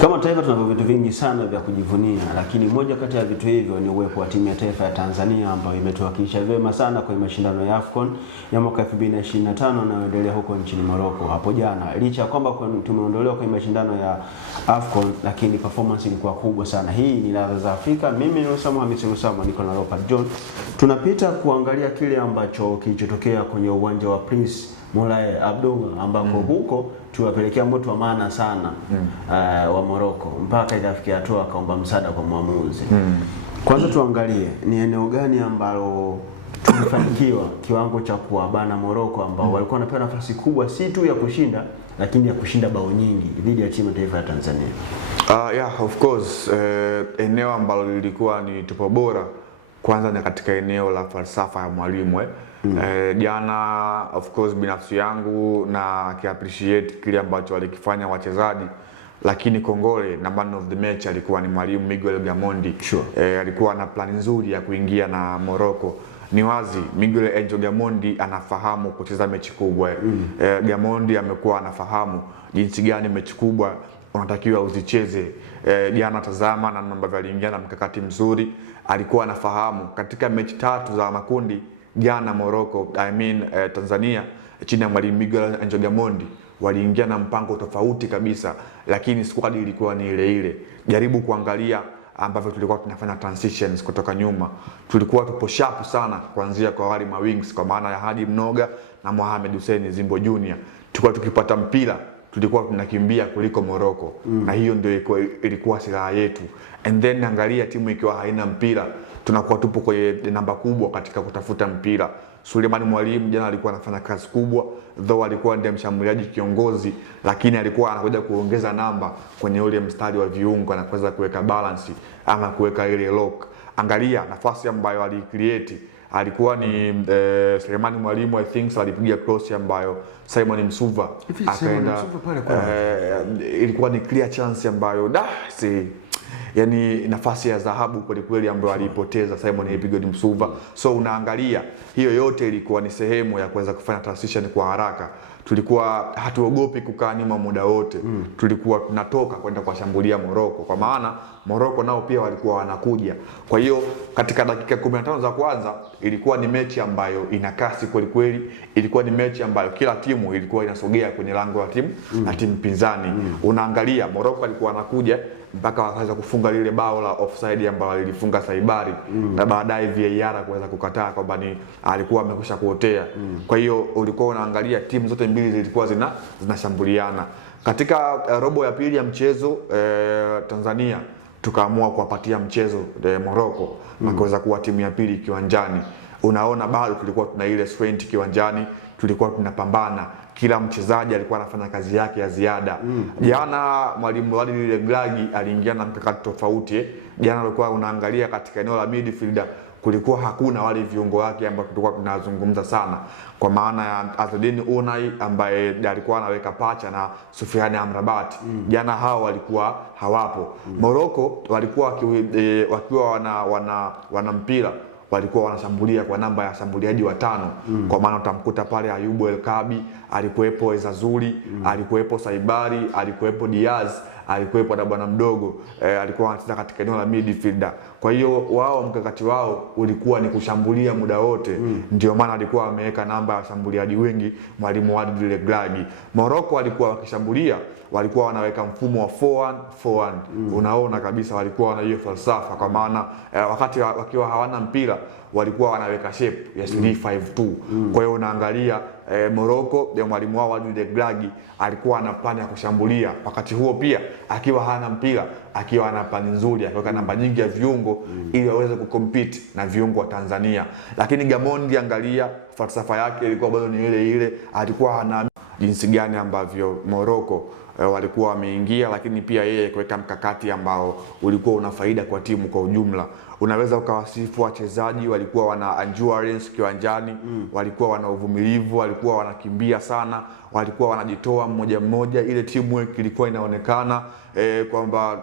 Kama taifa tuna vitu vingi sana vya kujivunia, lakini moja kati ya vitu hivyo ni uwepo wa timu ya taifa ya Tanzania ambayo imetuwakilisha vyema sana kwenye mashindano ya AFCON ya mwaka 2025 yanayoendelea huko nchini Morocco hapo jana. Licha ya kwamba tumeondolewa kwenye mashindano ya AFCON, lakini performance ilikuwa kubwa sana. Hii ni ladha za Afrika. Mimi ni Osama Hamisi Osama, niko na Leopard John. Tunapita kuangalia kile ambacho kilichotokea kwenye uwanja wa Prince Moulay Abdellah ambako huko tuwapelekea mtu wa maana sana wa Morocco mpaka ikafikia hatua akaomba msaada kwa mwamuzi. Kwanza tuangalie ni eneo gani ambalo tumefanikiwa kiwango cha kuwabana Morocco ambao walikuwa wanapewa nafasi kubwa si tu ya kushinda lakini ya kushinda bao nyingi dhidi ya timu taifa ya Tanzania. Yeah, of course, eneo ambalo lilikuwa ni tupo bora kwanza ni katika eneo la falsafa ya mwalimu jana of course binafsi yangu na appreciate kile ambacho walikifanya wachezaji, lakini kongole na man of the match alikuwa ni mwalimu Miguel Gamondi. Sure. Alikuwa na plani nzuri ya kuingia na Morocco. Ni wazi Miguel Angel Gamondi anafahamu kucheza mechi kubwa. Gamondi amekuwa anafahamu jinsi gani mechi kubwa unatakiwa uzicheze. Jana tazama na ambavyo aliingia na mkakati mzuri, alikuwa anafahamu katika mechi 3 za makundi jana Morocco, Tanzania chini ya mwalimu Miguel Angel Gamondi waliingia na mpango tofauti kabisa, lakini squad ilikuwa ni ile ile. Jaribu kuangalia ambavyo tulikuwa tunafanya transitions kutoka nyuma, tulikuwa tupo sharp sana kuanzia kwa wali mawings kwa maana ya Hadi Mnoga na Mohamed Hussein Zimbo Junior. Tulikuwa tukipata mpira tulikuwa tunakimbia kuliko Morocco na hiyo ndio ilikuwa silaha yetu. And then angalia timu ikiwa haina mpira tunakuwa tupo kwenye namba kubwa katika kutafuta mpira. Suleiman Mwalimu jana alikuwa anafanya kazi kubwa, though alikuwa ndiye mshambuliaji kiongozi, lakini alikuwa anakuja kuongeza namba kwenye ule mstari wa viungo na kuweza kuweka balance ama kuweka ile lock. Angalia nafasi ambayo alicreate alikuwa ni Suleiman Mwalimu, I think alipiga cross ambayo Simon Msuva akaenda, ilikuwa ni clear chance ambayo yani nafasi ya dhahabu kweli kweli ambayo alipoteza Simon Epigodi Msuva. So unaangalia hiyo yote ilikuwa ni sehemu ya kuweza kufanya transition kwa haraka. Tulikuwa hatuogopi kukaa nyuma muda wote. Tulikuwa tunatoka kwenda kuwashambulia Morocco kwa maana Morocco nao pia walikuwa wanakuja. Kwa hiyo katika dakika 15 za kwanza ilikuwa ni mechi ambayo ina kasi kweli kweli. Ilikuwa ni mechi ambayo kila timu ilikuwa inasogea kwenye lango la timu na timu pinzani. Unaangalia Morocco alikuwa anakuja mpaka wakaweza kufunga lile bao la offside ambalo lilifunga Saibari na baadaye VAR kuweza kukataa kwamba ni alikuwa amekwisha kuotea. Kwa hiyo ulikuwa unaangalia timu zote mbili zilikuwa zinashambuliana. Katika robo ya pili ya mchezo Tanzania tukaamua kuwapatia mchezo Morocco na kuweza kuwa timu ya pili kiwanjani. Unaona bado tulikuwa tuna ile strength kiwanjani, tulikuwa tunapambana. Kila mchezaji alikuwa anafanya kazi yake ya ziada. Jana mwalimu Walid Legragi aliingia na mkakati tofauti. Jana alikuwa unaangalia katika eneo la midfielder kulikuwa hakuna wale viungo wake ambao tulikuwa tunazungumza sana kwa maana ya Azedine Unai ambaye alikuwa anaweka pacha na Sufiani Amrabat. Jana hao walikuwa hawapo. Morocco walikuwa wakiwa wana mpira walikuwa wanashambulia kwa namba ya shambuliaji 5 kwa maana utamkuta pale Ayubu El Kabi, alikuwepo Ezazuri, alikuwepo Saibari, alikuwepo Diaz, alikuwepo na bwana mdogo alikuwa anacheza katika eneo la midfielder. Kwa hiyo wao mkakati wao ulikuwa ni kushambulia muda wote. Ndio maana alikuwa ameweka namba ya washambuliaji wengi mwalimu Walid Legragi. Morocco walikuwa wakishambulia walikuwa wanaweka mfumo wa 4-1-4-1. Unaona kabisa walikuwa wana hiyo falsafa kwa maana wakati wakiwa hawana mpira walikuwa wanaweka shape ya 3-5-2. Kwa hiyo unaangalia Morocco ya mwalimu wao Walid Legragi alikuwa ana plani ya kushambulia, wakati huo pia akiwa hana mpira akiwa ana plani nzuri akiweka namba nyingi ya viungo ili waweze kucompete na viungo wa Tanzania. Lakini Gamondi angalia falsafa yake ilikuwa bado ni ile ile, alikuwa ana jinsi gani ambavyo Morocco walikuwa wameingia, lakini pia yeye kuweka mkakati ambao ulikuwa una faida kwa timu kwa ujumla. Unaweza ukawasifu wachezaji walikuwa wana endurance kiwanjani, walikuwa wana uvumilivu, walikuwa wanakimbia sana, walikuwa wanajitoa mmoja mmoja. Ile teamwork ilikuwa inaonekana kwamba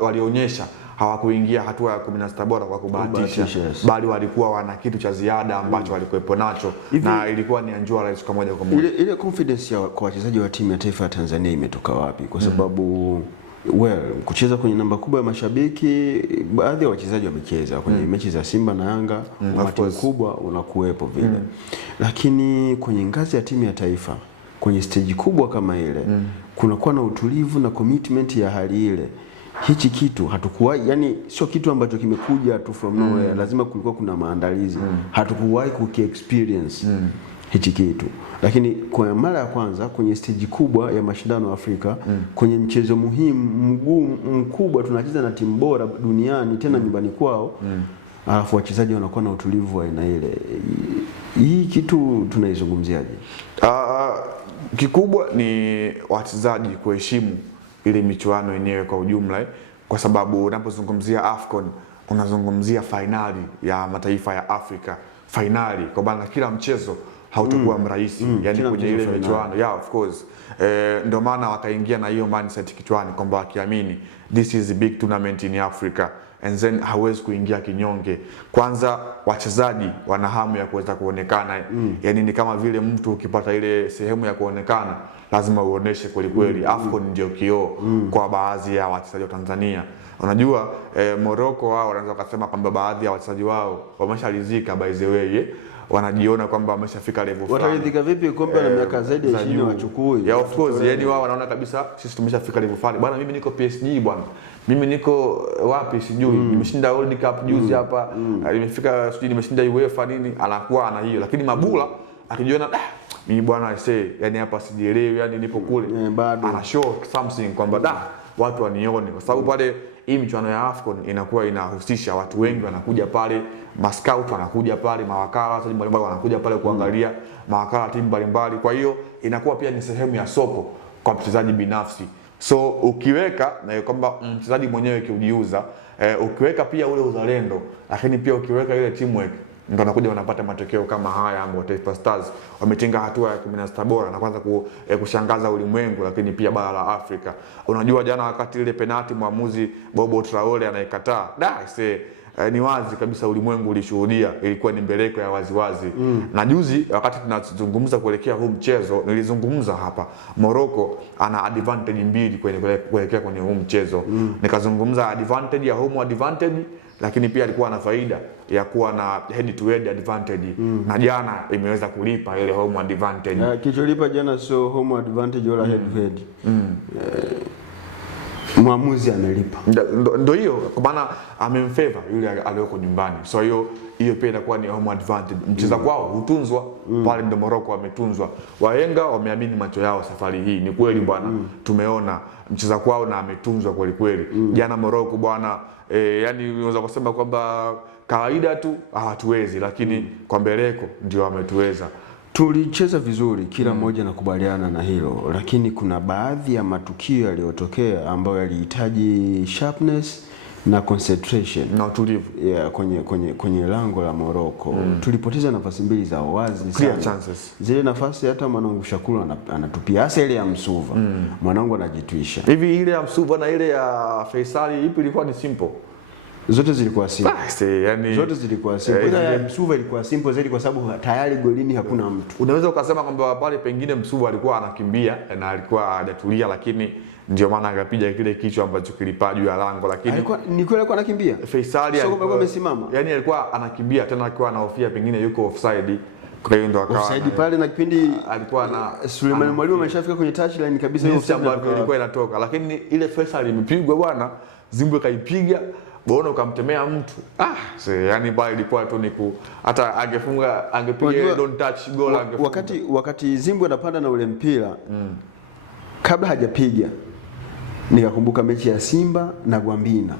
walionyesha hawakuingia hatua ya 16 bora kwa kubahatisha, bali walikuwa wana kitu cha ziada ambacho walikuwepo nacho na ilikuwa ni endurance kwa moja. Ile confidence ya kwa wachezaji wa timu ya taifa ya Tanzania imetoka wapi? Kwa sababu Kucheza kwenye namba kubwa ya mashabiki, baadhi ya wachezaji wamecheza kwenye mechi za Simba na Yanga, umati mkubwa unakuwepo vile. Lakini kwenye ngazi ya timu ya taifa, kwenye stage kubwa kama ile, kunakuwa na utulivu na commitment ya hali ile. Hichi kitu hatukuwahi, yani sio kitu ambacho kimekuja tu from nowhere, lazima kulikuwa kuna maandalizi. Hatukuwahi kuki-experience hichi kitu. Lakini kwa mara ya kwanza kwenye stage kubwa ya mashindano ya Afrika, kwenye mchezo muhimu mkubwa, tunacheza na timu bora duniani tena nyumbani kwao, alafu wachezaji wanakuwa na utulivu wa aina ile. Hii kitu tunaizungumziaje? Kikubwa ni wachezaji kuheshimu ile michuano yenyewe kwa ujumla, kwa sababu unapozungumzia AFCON unazungumzia finali ya mataifa ya Afrika, finali kwa maana kila mchezo hautakuwa mrahisi, yani kwenye ile michuano of course. Ndio maana wakaingia na hiyo mindset kichwani kwamba wakiamini this is a big tournament in Africa, and then hawezi kuingia kinyonge. Kwanza wachezaji wana hamu ya kuweza kuonekana, yani ni kama vile mtu ukipata ile sehemu ya kuonekana lazima uoneshe kweli kweli. AFCON ndio kioo kwa baadhi ya wachezaji wa Tanzania. Unajua Morocco wao wanaweza kusema kwamba baadhi ya wachezaji wao wameshalizika, by the way, wanajiona kwamba wameshafika level fulani. Wataridhika vipi kombe na miaka zaidi ya 20 wachukui? Of course, yani wao wanaona kabisa sisi tumeshafika level fulani. Bwana mimi niko PSG bwana. Mimi niko wapi sijui. Nimeshinda World Cup juzi hapa. Nimefika sijui nimeshinda UEFA nini, anakuwa ana hiyo. Lakini Mabula akijiona mimi bwana yani hapa sijielewi, yani nipo kule. Ana show something kwamba watu wanione, kwa sababu pale hii michuano ya AFCON inakuwa inahusisha watu wengi, wanakuja pale, mascout wanakuja pale, mawakala timu mbalimbali wanakuja pale kuangalia mawakala timu mbalimbali. Kwa hiyo inakuwa pia ni sehemu ya soko kwa mchezaji binafsi. So ukiweka na kwamba mchezaji mwenyewe kiujiuza, ukiweka pia ule uzalendo, lakini pia ukiweka ile teamwork, ndio anakuja wanapata matokeo kama haya ambayo Taifa Stars wametinga hatua ya 16 bora na kwanza kushangaza ulimwengu, lakini pia bara la Afrika. Unajua jana wakati ile penalti mwamuzi Bobo Traore anaikataa, ni wazi kabisa ulimwengu ulishuhudia, ilikuwa ni mbeleko ya waziwazi. Na juzi wakati tunazungumza kuelekea huu mchezo, nilizungumza hapa Morocco ana advantage mbili kuelekea kwenye huu mchezo. Nikazungumza advantage ya home advantage, lakini pia alikuwa na faida ya kuwa na head to head advantage. Na jana imeweza kulipa ile home advantage. Kilicholipa jana sio home advantage wala head to head. Mwamuzi amelipa. Ndio hiyo, kwa maana amemfavor yule aliyoko nyumbani. So hiyo pia inakuwa ni home advantage. Mcheza kwao hutunzwa, pale ndio Morocco wametunzwa. Wahenga wameamini macho yao safari hii. Ni kweli bwana, tumeona mcheza kwao na ametunzwa kweli kweli. Jana Morocco bwana, yani unaweza kusema kwamba kawaida tu hawatuwezi, lakini kwa mbeleko ndio wametuweza. Tulicheza vizuri, kila mmoja nakubaliana na hilo, lakini kuna baadhi ya matukio yaliyotokea ambayo yalihitaji sharpness na concentration na utulivu kwenye lango la Morocco. Tulipoteza nafasi mbili za wazi clear chances. Zile nafasi hata mwanangu Shakuru anatupia, hasa ile ya Msuva. Mwanangu anajitwisha. Hivi ile ya Msuva na ile ya Faisali ipi ilikuwa ni simple? Zote zilikuwa simple. Yani zote zilikuwa simple. Ile ya Msuva ilikuwa simple zaidi kwa sababu tayari golini hakuna mtu. Unaweza ukasema kwamba pale pengine Msuva alikuwa anakimbia na alikuwa hajatulia, lakini ndio maana akapiga kile kichwa ambacho kilipaa juu ya lango, lakini ni kweli alikuwa anakimbia. Faisali alikuwa amesimama. Yani alikuwa anakimbia tena alikuwa anahofia pengine yuko offside. Kwa hiyo ndo akawa offside pale, na kipindi alikuwa na Suleiman Mwalimu ameshafika kwenye touchline kabisa, hiyo offside ilikuwa inatoka, lakini ile Faisali imepigwa bwana, Zimbwe kaipiga Bono kamtemea mtu. Yani pale ilikuwa tu niku hata angepiga don't touch goal angefunga. Wakati Zimbwe anapanda na ule mpira, kabla hajapiga nikakumbuka mechi ya Simba na Gwambina.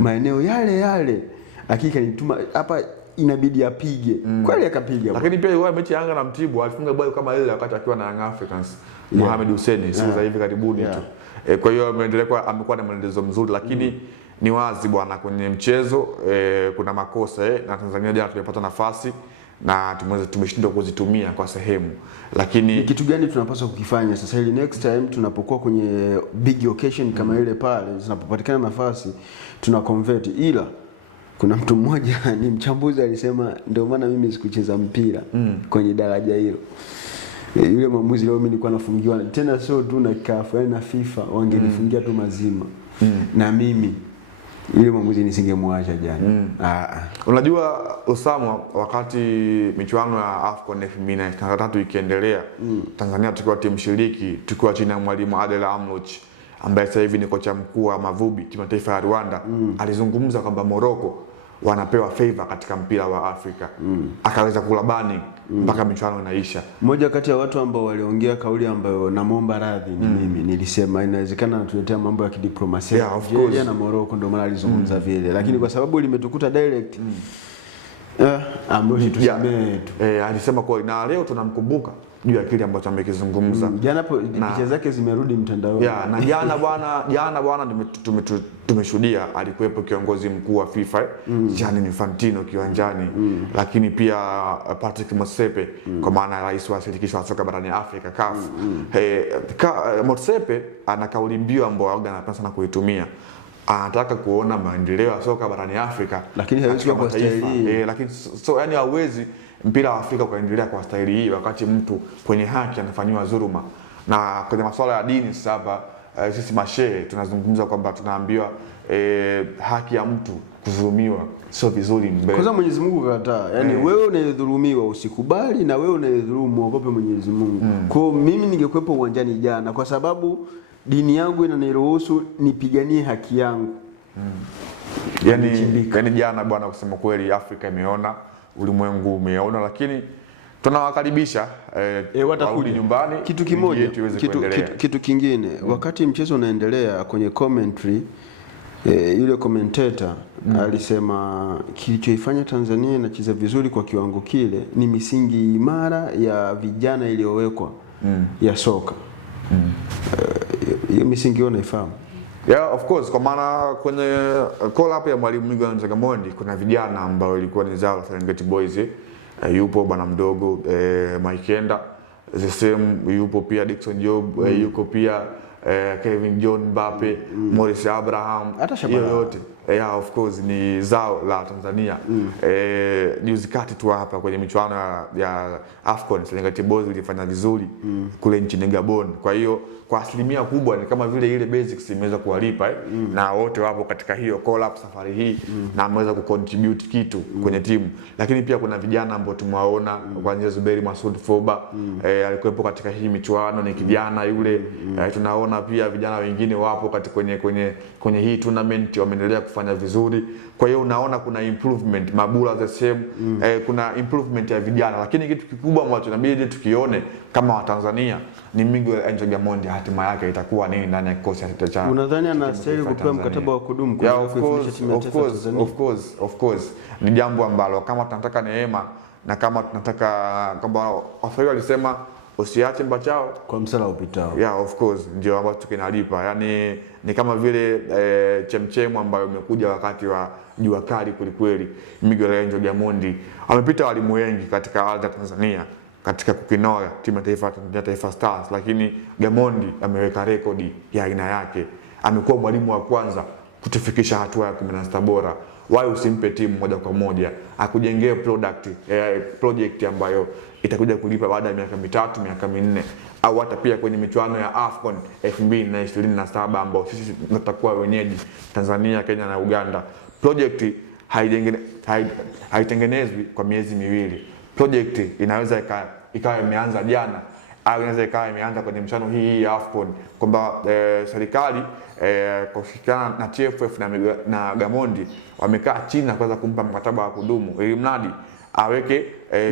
Maeneo yale hakika nituma hapa inabidi apige. Kweli akapiga. Lakini pia ile mechi ya Yanga na Mtibwa alifunga bao kama ile wakati akiwa na Young Africans. Mohamed Hussein siku za hivi karibuni tu. Kwa hiyo amekuwa na mwendelezo mzuri, lakini ni wazi bwana kwenye mchezo kuna makosa na Tanzania jana tumepata nafasi na tumeshindwa kuzitumia kwa sehemu. Lakini ni kitu gani tunapaswa kukifanya sasa ili next time tunapokuwa kwenye big occasion kama ile pale zinapopatikana nafasi tuna convert? Ila kuna mtu mmoja ni mchambuzi alisema ndio maana mimi sikucheza mpira kwenye daraja hilo. Yule mwamuzi leo mimi nilikuwa nafungiwa tena, sio tu na CAF, yani na FIFA wangenifungia tu mazima. Na mimi yule mwamuzi nisingemwacha jana. Unajua Osama, wakati michuano ya AFCON 2023 ikiendelea, Tanzania tukiwa timu shiriki, tukiwa chini ya mwalimu Adel Amrouche ambaye sasa hivi ni kocha mkuu wa Mavubi timu ya taifa ya Rwanda, alizungumza kwamba Morocco wanapewa favor katika mpira wa Afrika. Akaweza kulabani mpaka michuano inaisha. Mmoja kati ya watu ambao waliongea kauli ambayo namuomba radhi ni mimi. Nilisema inawezekana natuletea mambo ya kidiplomasia Algeria na Morocco, ndio maana alizungumza vile, lakini kwa sababu limetukuta direct Amrouche tusamee tu. Alisema kwa na leo tunamkumbuka juu ya kile ambacho amekizungumza. Jana picha zake zimerudi mtandaoni. Na jana bwana tumeshuhudia alikuwepo kiongozi mkuu wa FIFA Gianni Infantino kiwanjani, lakini pia Patrick Motsepe kwa maana rais wa shirikisho la soka barani Afrika CAF. Motsepe ana kauli mbiu ambayo anapenda sana kuitumia. Anataka kuona maendeleo ya soka barani Afrika, lakini hawezi kwa staili hii. Lakini yani hauwezi mpira wa Afrika kuendelea kwa staili hii wakati mtu kwenye haki anafanywa dhuluma. Na kwenye masuala ya dini sasa hapa sisi mashehe tunazungumza kwamba tunaambiwa haki ya mtu kudhulumiwa sio vizuri mbele. Kwanza Mwenyezi Mungu kakataa. Yaani wewe unayedhulumiwa usikubali, na wewe unayedhulumu muogope Mwenyezi Mungu. Kwa mimi ningekuepo uwanjani jana kwa sababu dini yangu inaniruhusu nipiganie haki yangu. Yani jana bwana, kusema kweli Afrika imeona, ulimwengu umeona, lakini tunawakaribisha warudi nyumbani. Kitu kimoja, kitu kingine, wakati mchezo unaendelea kwenye commentary yule commentator alisema kilichoifanya Tanzania inacheza vizuri kwa kiwango kile ni misingi imara ya vijana iliyowekwa ya soka. Hiyo misingi unaifahamu? Yeah, of course, kwa maana kwenye call up ya mwalimu Miguel Gamondi kuna vijana ambao ilikuwa ni zao la Serengeti Boys. Yupo bwana mdogo Mike Enda, the same yupo pia Dickson Job, yuko pia Kevin John Mbappe, Morris Abraham, yote. Yeah, of course ni zao la Tanzania. Juzi kati tu hapa kwenye michuano ya AFCON Serengeti Boys ilifanya vizuri kule nchini Gabon. Kwa hiyo kwa asilimia kubwa ni kama vile ile basics imeweza kuwalipa na wote wapo katika hiyo call up safari hii na ameweza kucontribute kitu kwenye timu. Lakini pia kuna vijana ambao tumewaona kuanzia Zuberi Masoud Foba alikuwepo katika hii michuano, ni kijana yule. Tunaona pia vijana wengine wapo katika kwenye hii tournament wameendelea kufanya vizuri. Kwa hiyo unaona kuna improvement, Mabula the same, kuna improvement ya vijana. Lakini kitu kikubwa ambacho inabidi tukione kama Watanzania ni Miguel Gamondi, hatima yake itakuwa nini ndani ya kikosi cha. Unadhani anastahili kupewa mkataba wa kudumu kwa kuifundisha timu ya taifa ya Tanzania? Of course. Ni jambo ambalo kama tunataka neema na kama tunataka kwamba Waswahili walisema usiache mbachao kwa msala upitao. Yeah, of course, ndio ambacho kinalipa. Yaani ni kama vile chemchemu ambayo imekuja wakati wa jua kali kweli. Miguel Gamondi amepita walimu wengi katika ardhi ya Tanzania katika kukinoa timu ya taifa ya Taifa Stars, lakini Gamondi ameweka rekodi ya aina yake. Amekuwa mwalimu wa kwanza kutufikisha hatua ya 16 bora. Wao usimpe timu moja kwa moja, akujengee project ambayo itakuja kulipa baada ya miaka 3, miaka 4, au hata pia kwenye michuano ya AFCON 2027 ambao sisi tutakuwa wenyeji Tanzania, Kenya na Uganda. Project haitengenezwi kwa miezi miwili. Project inaweza ikawa imeanza jana au inaweza ikawa imeanza kwenye mchano hii ya AFCON, kwamba serikali kwa kushirikiana na TFF na Gamondi wamekaa chini na kuweza kumpa mkataba wa kudumu ili mradi aweke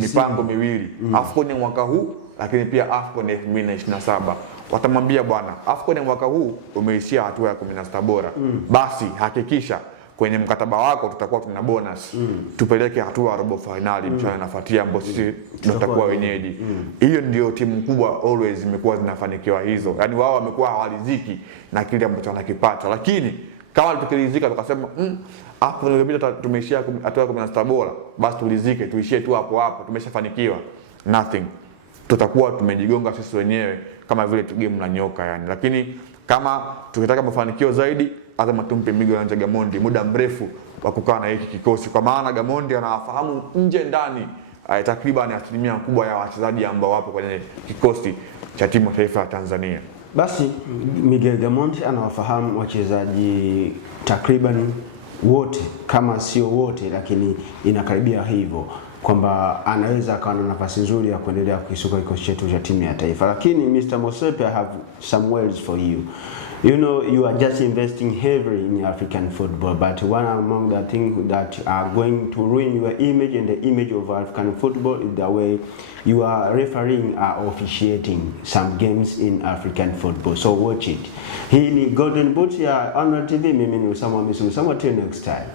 mipango miwili, AFCON ya mwaka huu lakini pia AFCON 2027. Watamwambia bwana, AFCON ya mwaka huu umeishia hatua ya 16 bora. Basi hakikisha kwenye mkataba wako tutakuwa tuna bonus. Tupeleke hatua ya robo finali mchana inafuatia ambapo sisi tutakuwa wenyeji. Hiyo ndio timu kubwa always zimekuwa zinafanikiwa hizo. Yaani wao wamekuwa hawaliziki na kile ambacho wanakipata. Lakini kama tukilizika tukasema hapo nilipita tumeishia hatua ya 16 bora, basi tulizike, tuishie tu hapo tumeshafanikiwa. Nothing. Tutakuwa tumejigonga sisi wenyewe kama vile game la nyoka yani. Lakini kama tukitaka mafanikio zaidi, lazima tumpe Miguel Gamondi muda mrefu wa kukaa na hiki kikosi, kwa maana Gamondi anafahamu nje ndani takriban asilimia kubwa ya wachezaji ambao wapo kwenye kikosi cha timu ya taifa ya Tanzania. Basi Miguel Gamondi anawafahamu wachezaji takriban wote, kama sio wote, lakini inakaribia hivyo, kwamba anaweza akawa na nafasi nzuri ya kuendelea kukisuka kikosi chetu cha timu ya taifa. Lakini Mr. Motsepe, I have some words for you. You know, you are just investing heavily in African football, but one among the things that are going to ruin your image and the image of African football is the way you are refereeing or officiating some games in African football. So watch it. Hii ni Golden Boot ya Honor TV. Mimi ni Usama Hamisi Usama. Till next time.